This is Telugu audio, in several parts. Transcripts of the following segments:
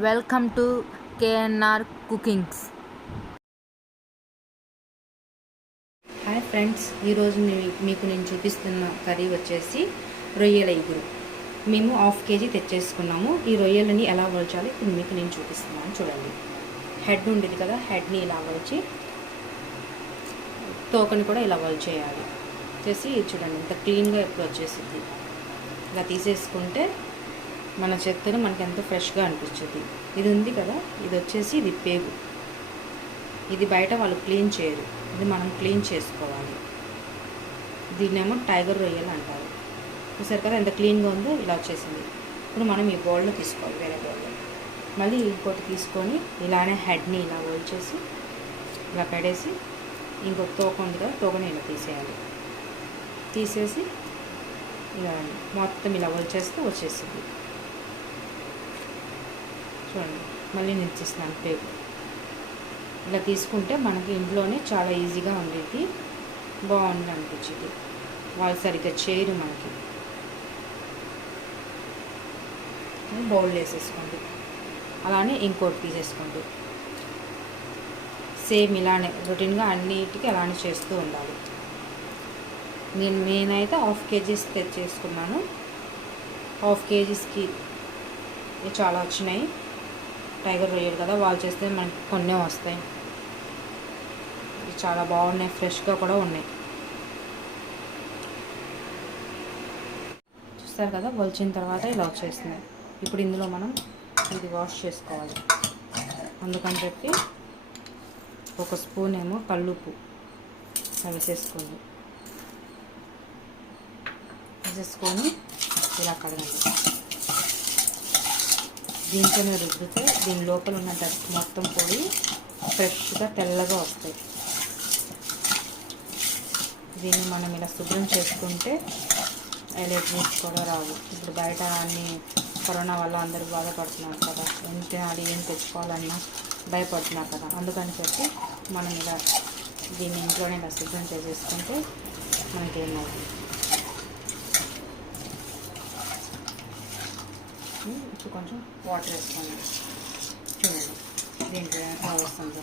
Welcome to KNR cookings. Hi friends, ఈరోజు మీకు నేను చూపిస్తున్న కర్రీ వచ్చేసి రొయ్యల ఇగురు. మేము 1/2 kg తెచ్చేసుకున్నాము. ఈ రొయ్యలని ఎలా వల్చాలి ఇప్పుడు మీకు నేను చూపిస్తున్నాను. చూడండి, హెడ్ ఉండేది కదా, హెడ్ని ఇలా వలిచి తోకని కూడా ఇలా వల్చేయాలి. చేసి చూడండి ఇంత క్లీన్గా ఎప్పుడు వచ్చేసింది. ఇలా తీసేసుకుంటే మన చేత్తోనే మనకి ఎంతో ఫ్రెష్గా అనిపించింది. ఇది ఉంది కదా, ఇది వచ్చేసి ఇది పేగు. ఇది బయట వాళ్ళు క్లీన్ చేయరు, ఇది మనం క్లీన్ చేసుకోవాలి. దీన్నేమో టైగర్ రొయ్యలు అంటారు. చూసారు కదా ఎంత క్లీన్గా ఉందో, ఇలా వచ్చేసింది. ఇప్పుడు మనం ఈ బౌల్లో తీసుకోవాలి, వేరే బౌల్లో. మళ్ళీ ఇంకోటి తీసుకొని ఇలానే హెడ్ని ఇలా వల్చేసి ఇలా కడేసి ఇంకొక తోక ఉంది కదా, తోకని ఇలా తీసేయాలి. తీసేసి ఇలా మొత్తం ఇలా వల్చేస్తే వచ్చేసింది. చూడండి, మళ్ళీ నేను తీస్తున్నాను పేగు. ఇలా తీసుకుంటే మనకి ఇంట్లోనే చాలా ఈజీగా ఉండేది, బాగుంది అనిపించింది. వాళ్ళు సరిగ్గా చేయరు మనకి. బౌల్ వేసేసుకోండి, అలానే ఇంకోటి తీసేసుకోండి. సేమ్ ఇలానే రొటీన్గా అన్నిటికీ అలానే చేస్తూ ఉండాలి. నేనైతే 1/2 kg తెచ్చేసుకున్నాను. 1/2 kgకి చాలా వచ్చినాయి. టైగర్ రొయ్యలు కదా, వాళ్ళు చేస్తే మనకి కొన్నే వస్తాయి. ఇవి చాలా బాగున్నాయి, ఫ్రెష్గా కూడా ఉన్నాయి. చూస్తారు కదా, వలిచిన తర్వాత ఇలా వచ్చేస్తున్నాయి. ఇప్పుడు ఇందులో మనం ఇది వాష్ చేసుకోవాలి. అందుకని చెప్పి ఒక స్పూన్ ఏమో కల్లుప్పు వేసేసుకొని ఇలా కడగండి. దీంట్లోనే రుద్దితే దీని లోపల ఉన్న డస్ట్ మొత్తం పోయి ఫ్రెష్గా తెల్లగా వస్తాయి. దీన్ని మనం ఇలా శుభ్రం చేసుకుంటే ఎలర్జీస్ కూడా రావు. ఇప్పుడు బయట అన్ని కరోనా వల్ల అందరూ బాధపడుతున్నారు కదా, ఏం తినాలి ఏం తెచ్చుకోవాలన్నా భయపడుతున్నారు కదా. అందుకని చెప్పి మనం ఇలా దీన్ని ఇంట్లోనే ఇలా శుభ్రం చేసేసుకుంటే మనకేమవుతుంది. ఇప్పుడు కొంచెం వాటర్ వేసుకోండి. చూడండి దీంట్లో ఎలా వస్తుందో.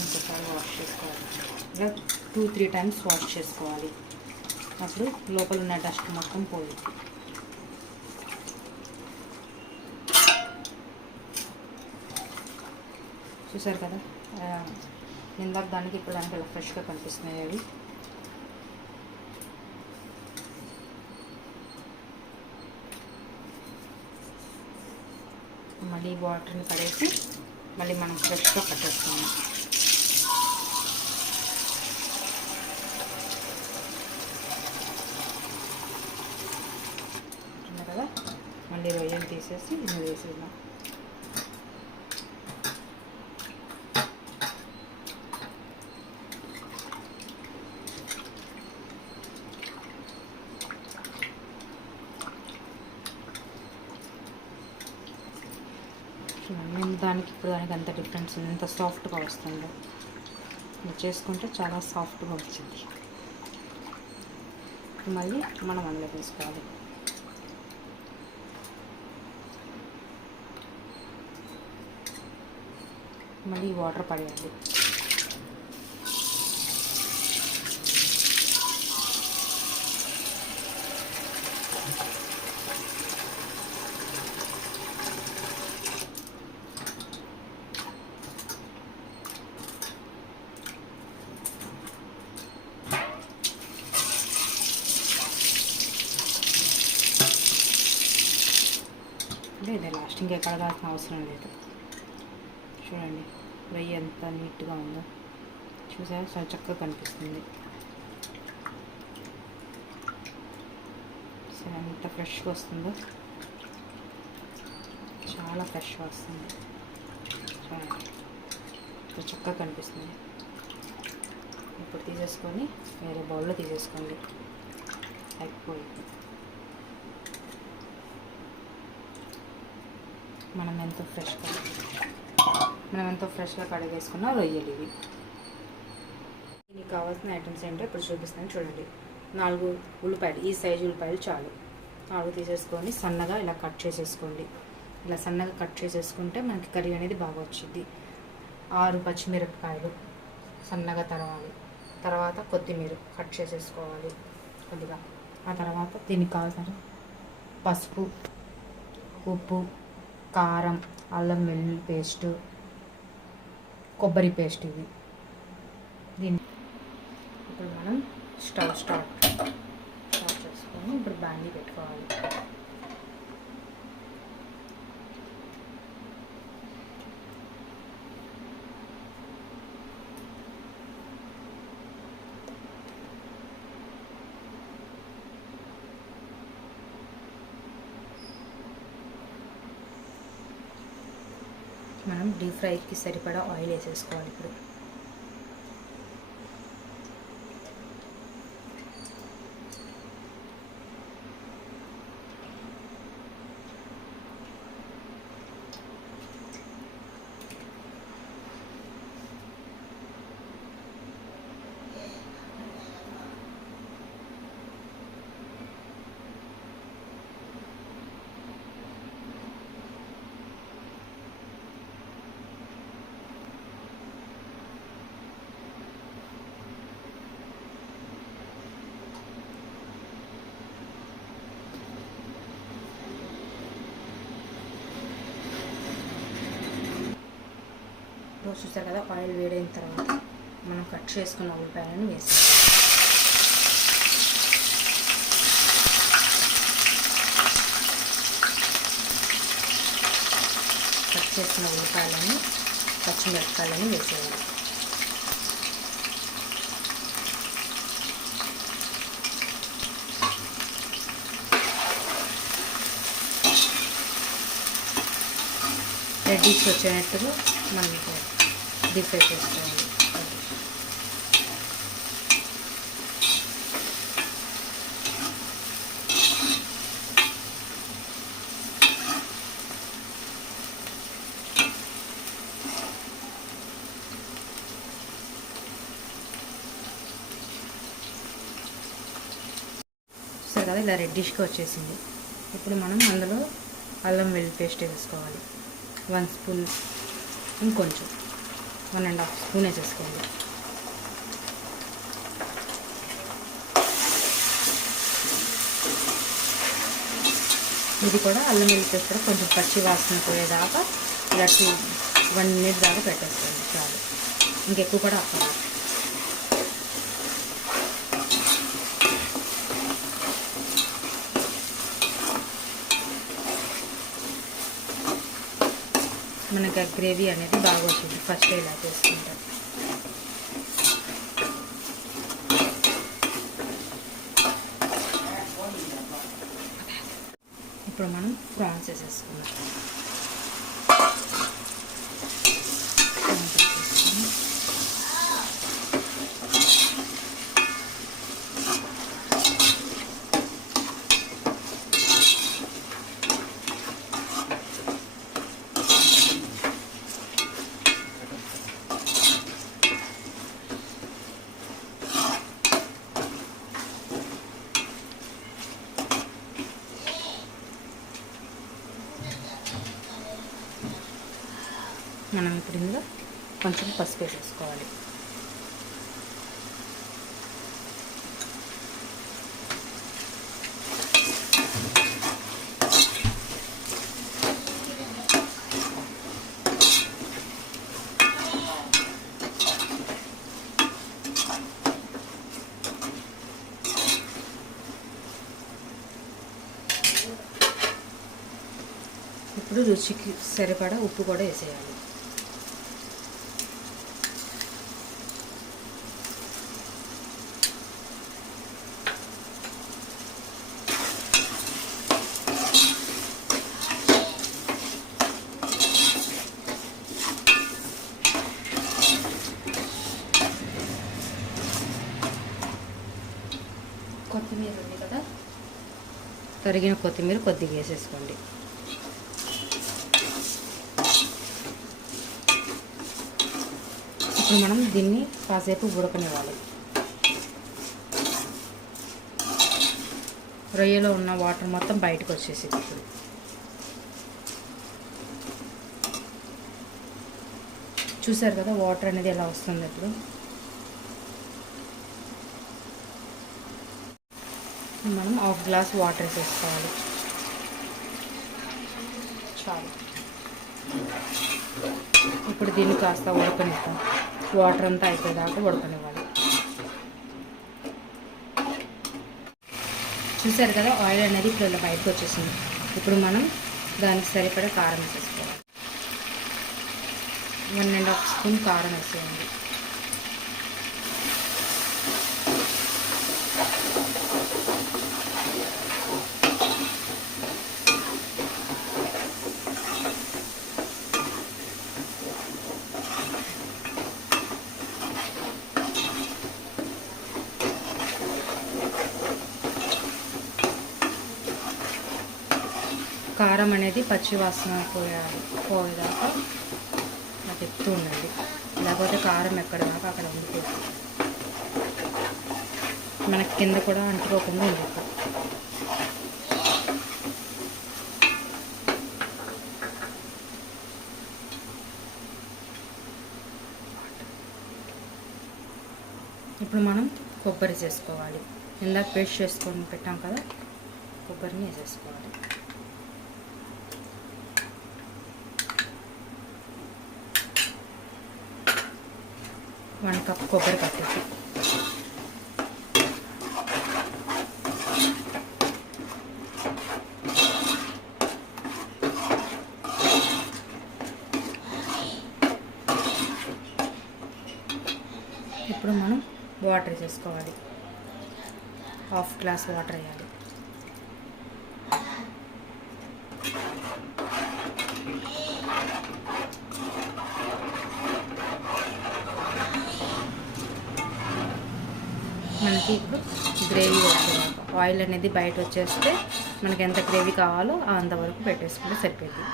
ఇంకోసారి వాష్ చేసుకోవాలి. ఇలా 2-3 టైమ్స్ వాష్ చేసుకోవాలి. అప్పుడు లోపల ఉన్న డస్ట్ మొత్తం పోయి. చూసారు కదా, ఇందాక దానికి ఇప్పుడు దానికి ఇలా ఫ్రెష్గా కనిపిస్తున్నాయి అవి. మళ్ళీ వాటర్ని కడేసి మళ్ళీ మనం ఫ్రెష్గా కట్టేస్తున్నాం. కదా, మళ్ళీ రొయ్యలు తీసేసి ఇందులో వేసేద్దాం. దానికి ఇప్పుడు దానికి అంత డిఫరెన్స్ ఉంది, ఎంత సాఫ్ట్గా వస్తుందో. ఇది చేసుకుంటే చాలా సాఫ్ట్గా వచ్చింది. మళ్ళీ మనం అందులో తీసుకోవాలి. మళ్ళీ వాటర్ పడేయాలి. ఇదే లాస్ట్, ఇంకా కడగాల్సిన అవసరం లేదు. చూడండి రొయ్య ఎంత నీట్గా ఉందో. చూసారా, చాలా చక్కగా కనిపిస్తుంది. సరే, ఎంత ఫ్రెష్గా వస్తుందో, చాలా ఫ్రెష్గా వస్తుంది. చూడండి ఎంత చక్కగా కనిపిస్తుంది. ఇప్పుడు తీసేసుకొని వేరే బౌల్లో తీసేసుకోండి. అయిపోయి మనం ఎంతో ఫ్రెష్గా కడిగేసుకున్న రొయ్యలు ఇవి. దీనికి కావాల్సిన ఐటమ్స్ ఏంటో ఇప్పుడు చూపిస్తాను చూడండి. 4 ఉల్లిపాయలు, ఈ సైజు ఉల్లిపాయలు చాలు. 4 తీసేసుకొని సన్నగా ఇలా కట్ చేసేసుకోండి. ఇలా సన్నగా కట్ చేసేసుకుంటే మనకి కర్రీ అనేది బాగా వచ్చింది. 6 పచ్చిమిరపకాయలు సన్నగా తరవాలి. తర్వాత కొత్తిమీర కట్ చేసేసుకోవాలి కొద్దిగా. ఆ తర్వాత దీనికి కావాల్సిన పసుపు, ఉప్పు, కారం, అల్లం వెల్లుల్లి పేస్టు, కొబ్బరి పేస్ట్ ఇవి. దీన్ని ఇప్పుడు మనం స్టార్ట్ చేసుకొని ఇప్పుడు బాండీ పెట్టుకోవాలి. మనం డీప్ ఫ్రైకి సరిపడా ఆయిల్ వేసేసుకోవాలి. ఇప్పుడు చూసారు కదా, ఆయిల్ వేడైన తర్వాత మనం కట్ చేసుకున్న ఉల్లిపాయలను వేసాం. కట్ చేసిన ఉల్లిపాయలను, పచ్చిమిరపకాయలను వేసేయాలి. రెడ్డిష్ వచ్చేటట్టుగా మనం డీప్ ఫ్రై చేసుకోవాలి. చూసారు కదా, ఇలా రెడ్డిష్గా వచ్చేసింది. ఇప్పుడు మనం అందులో అల్లం వెల్లుల్లి పేస్ట్ వేసుకోవాలి. 1 స్పూన్, ఇంకొంచెం 1.5 స్పూన్ వేసేసుకోండి. ఇది కూడా అల్లం వెల్లుల్లి పేస్ట్ కూడా కొంచెం పచ్చి వాసన పోయేదాకా ఇలా 1 మినిట్ దాకా పెట్టేసుకోండి చాలు. ఇంకెక్కువ కూడా అవ్వాలి. మనకి ఆ గ్రేవీ అనేది బాగా వచ్చింది ఫస్ట్ ఇలా చేసుకుంటాం. ఇప్పుడు మనం ప్రాన్స్ వేసేసుకున్నాం. మనం ఇప్పుడు ఇందులో కొంచెం పసుపు వేసేసుకోవాలి. ఇప్పుడు రుచికి సరిపడా ఉప్పు కూడా వేసేయాలి. కొత్తిమీర ఉంది కదా, తరిగిన కొత్తిమీర కొద్దిగా వేసేసుకోండి. ఇప్పుడు మనం దీన్ని కాసేపు ఉడకనివ్వాలి. రొయ్యలో ఉన్న వాటర్ మొత్తం బయటకు వచ్చేసింది. ఇప్పుడు చూసారు కదా వాటర్ అనేది ఎలా వస్తుంది. ఇప్పుడు మనం 1/2 గ్లాస్ వాటర్ వేసేసుకోవాలి. చాలు. ఇప్పుడు దీన్ని కాస్త ఉడకనిద్దాం. వాటర్ అంతా అయిపోయేదాకా ఉడకనివ్వాలి. చూసారు కదా ఆయిల్ అనేది ఇప్పుడు ఇలా బయటకు వచ్చేసింది. ఇప్పుడు మనం దానికి సరిపడా కారం వేసేసుకోవాలి. 1.5 స్పూన్ కారం వేసేయండి. కారం అనేది పచ్చి వాసన పోయేదాకా నాకు తిప్పుతూ ఉండండి. లేకపోతే కారం ఎక్కడ దాకా అక్కడ ఉండిపోతుంది. మనకి కింద కూడా అంటుకోకుండా ఉండదు. ఇప్పుడు మనం కొబ్బరి చేసుకోవాలి. ఇందాక పేస్ట్ చేసుకొని పెట్టాం కదా, కొబ్బరిని వేసేసుకోవాలి. 1 కప్ కొబ్బరి పట్టేసి ఇప్పుడు మనం వాటర్ వేసుకోవాలి. 1/2 గ్లాస్ వాటర్ వేయాలి. మనకి ఇప్పుడు గ్రేవీ వచ్చేదాకా ఆయిల్ అనేది బయట వచ్చేస్తే మనకి ఎంత గ్రేవీ కావాలో అంతవరకు పెట్టేసుకుంటే సరిపోతుంది.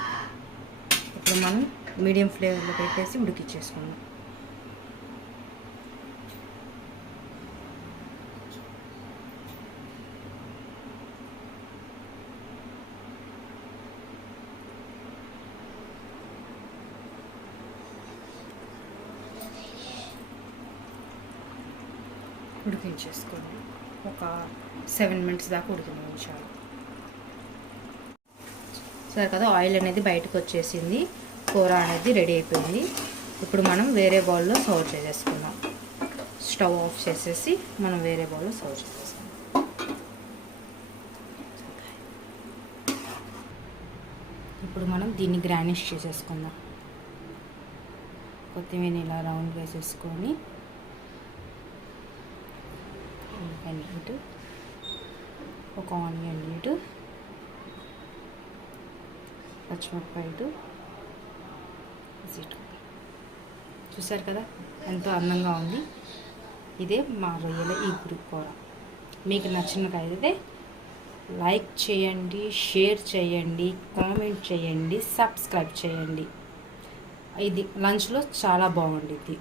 ఇప్పుడు మనం మీడియం ఫ్లేవర్లో పెట్టేసి ఉడికిచ్చేసుకుందాం. ఉడికించేసుకోండి. ఒక 7 మినిట్స్ దాకా ఉడికించాలి. సరే కదా ఆయిల్ అనేది బయటకు వచ్చేసింది. కూర అనేది రెడీ అయిపోయింది. ఇప్పుడు మనం వేరే బౌల్లో సర్వ్ చేసేసుకుందాం. స్టవ్ ఆఫ్ చేసేసి మనం వేరే బౌల్లో సర్వ్ చేసేసుకుందాం. ఇప్పుడు మనం దీన్ని గార్నిష్ చేసేసుకుందాం. కొత్తిమీర ఇలా రౌండ్ వేసేసుకొని లీటు, ఒక ఆనియన్ లీటు, పచ్చిమిరపకాయలు, చూసారు కదా ఎంతో అందంగా ఉంది. ఇదే మా రొయ్యల ఈగురు కూర. మీకు నచ్చినట్లయితే లైక్ చేయండి, షేర్ చేయండి, కామెంట్ చేయండి, సబ్స్క్రైబ్ చేయండి. ఇది లంచ్లో చాలా బాగుండిద్ది.